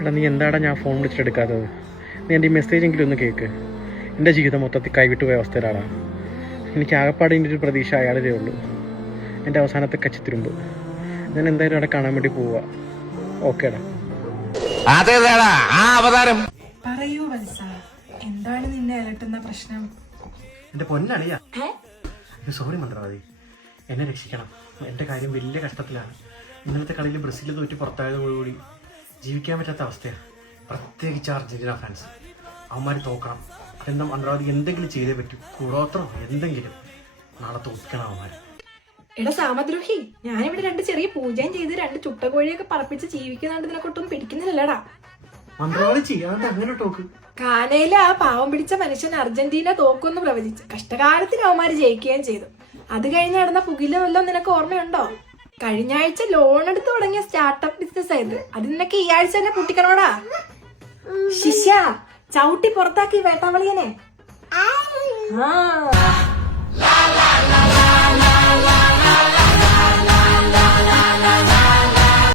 എടാ നീ എന്താടാ ഞാൻ ഫോൺ വിളിച്ചെടുക്കാത്തത്? നീ എൻ്റെ ഈ മെസ്സേജെങ്കിലും ഒന്ന് കേൾക്ക്. എൻ്റെ ജീവിതം മൊത്തത്തിൽ കൈവിട്ടു പോയ അവസ്ഥയിലാണ്. എനിക്ക് ആകപ്പാടിൻ്റെ ഒരു പ്രതീക്ഷ അയാളേ ഉള്ളൂ, എൻ്റെ അവസാനത്തെ കച്ചിത്തിരുമ്പ്. ഞാൻ എന്തായാലും അവിടെ കാണാൻ വേണ്ടി പോവുക. ഓക്കേടാ. പറയൂ വത്സ, എന്താണ് നിന്നെ അലട്ടുന്ന പ്രശ്നം? എൻ്റെ പൊന്നളിയാ, സോറി മന്ത്രവാദി, എന്നെ രക്ഷിക്കണം. എൻ്റെ കാര്യം വലിയ കഷ്ടത്തിലാണ്. ഇന്നലത്തെ കളിയിൽ ബ്രസീലിൽ തോറ്റ് പുറത്തായതോടുകൂടി ജീവിക്കാൻ പറ്റാത്ത അവസ്ഥയാണ്. പ്രത്യേകിച്ച് അർജന്റീന ഫാൻസ്. അവന്മാർ തോക്കണം. എന്താ മന്ത്രവാദി എന്തെങ്കിലും ചെയ്തേ പറ്റൂ. കൂടോത്രം എന്തെങ്കിലും. നാളെ തോൽക്കണം അവന്മാർ. എടാ സാമദ്രോഹി, ഞാനിവിടെ 2 ചെറിയ പൂജയും ചെയ്ത് 2 ചുട്ട കോഴിയൊക്കെ പറപ്പിച്ച് ജീവിക്കുന്നുണ്ട്. ഇതിനെക്കൊട്ടൊന്നും പിടിക്കുന്നില്ലടാ. മന്ത്രവാദി ചെയ്യാണ്ട് അങ്ങനെ ടോക്ക്. കാനയിലെ ആ പാവം പിടിച്ച മനുഷ്യൻ അർജന്റീന തോക്കുമെന്ന് പ്രവചിച്ച് കഷ്ടകാലത്തിന് അവന്മാര് ജയിക്കുകയും ചെയ്തു. അത് കഴിഞ്ഞ് നടന്ന പുകില വല്ലതും നിനക്ക് ഓർമ്മയുണ്ടോ? കഴിഞ്ഞ ആഴ്ച ലോൺ എടുത്ത് തുടങ്ങിയ സ്റ്റാർട്ടപ്പ് ബിസിനസ് ആയത്. അത് നിനക്ക് ഈ ആഴ്ച തന്നെ പൊട്ടിക്കണോടാ. ശിഷ്യ, ചവിട്ടി പുറത്താക്കി വേട്ടാവളിയനെ.